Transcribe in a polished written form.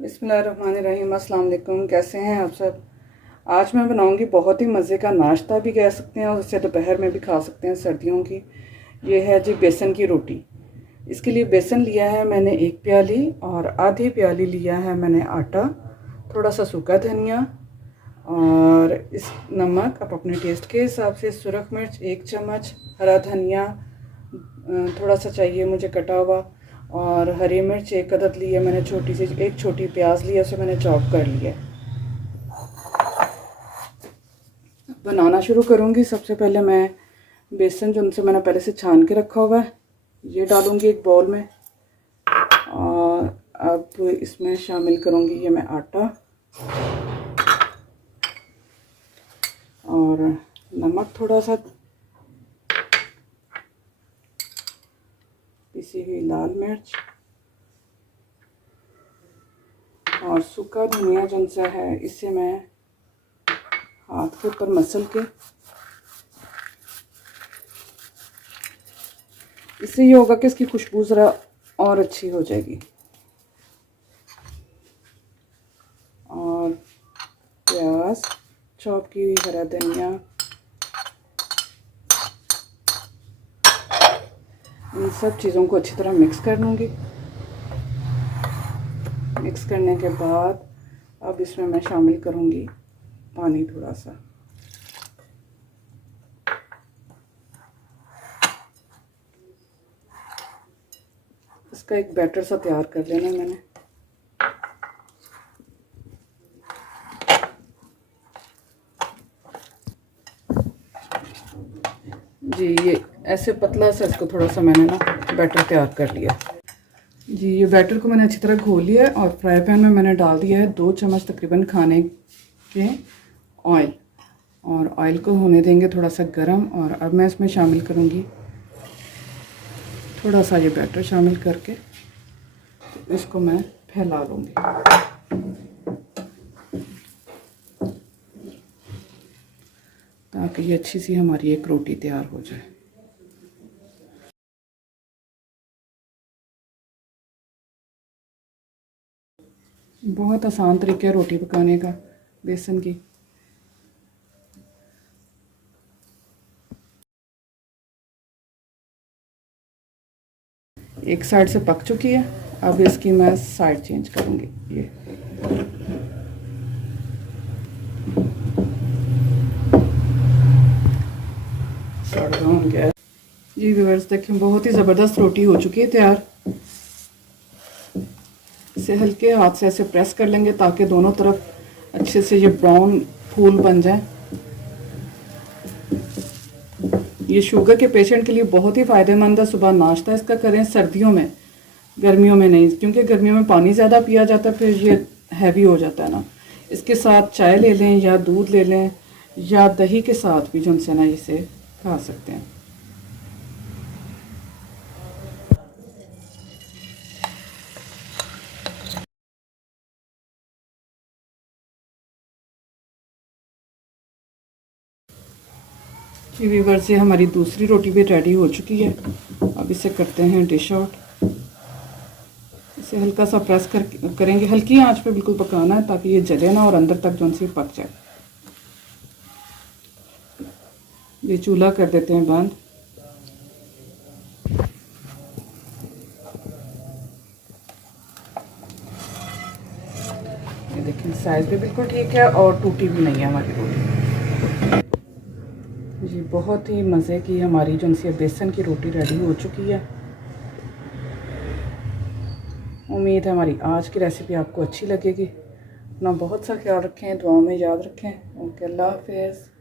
बिस्मिल्लाहिर्रहमानिर्रहीम। अस्सलाम वालेकुम। कैसे हैं आप सब। आज मैं बनाऊंगी बहुत ही मज़े का नाश्ता भी कह सकते हैं और उसे दोपहर में भी खा सकते हैं सर्दियों की। ये है जी बेसन की रोटी। इसके लिए बेसन लिया है मैंने 1 प्याली और आधी प्याली लिया है मैंने आटा, थोड़ा सा सूखा धनिया और इस नमक आप अपने टेस्ट के हिसाब से, सुरख मिर्च 1 चम्मच, हरा धनिया थोड़ा सा चाहिए मुझे कटा हुआ, और हरी मिर्च 1 अदद ली है मैंने, छोटी सी 1 छोटी प्याज लिया, उसे मैंने चॉप कर लिया। बनाना शुरू करूँगी। सबसे पहले मैं बेसन जो उनसे मैंने पहले से छान के रखा हुआ है ये डालूँगी एक बाउल में, और अब इसमें शामिल करूँगी ये मैं आटा और नमक, थोड़ा सा पिसी हुई लाल मिर्च और सूखा धनिया जो सा है, इसे मैं हाथ के ऊपर मसल के, इससे ये होगा कि इसकी खुशबू ज़रा और अच्छी हो जाएगी। और प्याज, चॉप की हुई हरा धनिया, इन सब चीज़ों को अच्छी तरह मिक्स कर लूँगी। मिक्स करने के बाद अब इसमें मैं शामिल करूँगी पानी थोड़ा सा। इसका एक बैटर सा तैयार कर लेना मैंने। जी ये ऐसे पतला सा इसको थोड़ा सा मैंने ना बैटर तैयार कर लिया। जी ये बैटर को मैंने अच्छी तरह घोल लिया है और फ्राई पैन में मैंने डाल दिया है 2 चम्मच तकरीबन खाने के ऑयल, और ऑयल को होने देंगे थोड़ा सा गरम। और अब मैं इसमें शामिल करूँगी थोड़ा सा ये बैटर शामिल करके इसको मैं फैला लूँगी ताकि ये अच्छी सी हमारी एक रोटी तैयार हो जाए। बहुत आसान तरीका है रोटी पकाने का बेसन की। एक साइड से पक चुकी है, अब इसकी मैं साइड चेंज करूँगी। ये गैस। जी व्यूअर्स देखें, बहुत ही ज़बरदस्त रोटी हो चुकी है तैयार। इसे हल्के हाथ से ऐसे प्रेस कर लेंगे ताकि दोनों तरफ अच्छे से ये ब्राउन फूल बन जाए। ये शुगर के पेशेंट के लिए बहुत ही फ़ायदेमंद है। सुबह नाश्ता इसका करें सर्दियों में, गर्मियों में नहीं, क्योंकि गर्मियों में पानी ज़्यादा पिया जाता है, फिर ये हैवी हो जाता है ना। इसके साथ चाय ले लें या दूध ले लें या दही के साथ भी जो से ना इसे खा सकते हैं। जी व्यूअर्स, ये हमारी दूसरी रोटी भी रेडी हो चुकी है। अब इसे करते हैं डिश आउट। इसे हल्का सा प्रेस करेंगे, हल्की आंच पे बिल्कुल पकाना है ताकि ये जले ना और अंदर तक जो सी पक जाए। ये चूल्हा कर देते हैं बंद। ये देखिए साइज भी बिल्कुल ठीक है और टूटी भी नहीं है हमारी रोटी। जी बहुत ही मज़े की हमारी जो सी बेसन की रोटी रेडी हो चुकी है। उम्मीद है हमारी आज की रेसिपी आपको अच्छी लगेगी। अपना बहुत सा ख्याल रखें, दुआओं में याद रखें। ओके, अल्लाह हाफ़िज़।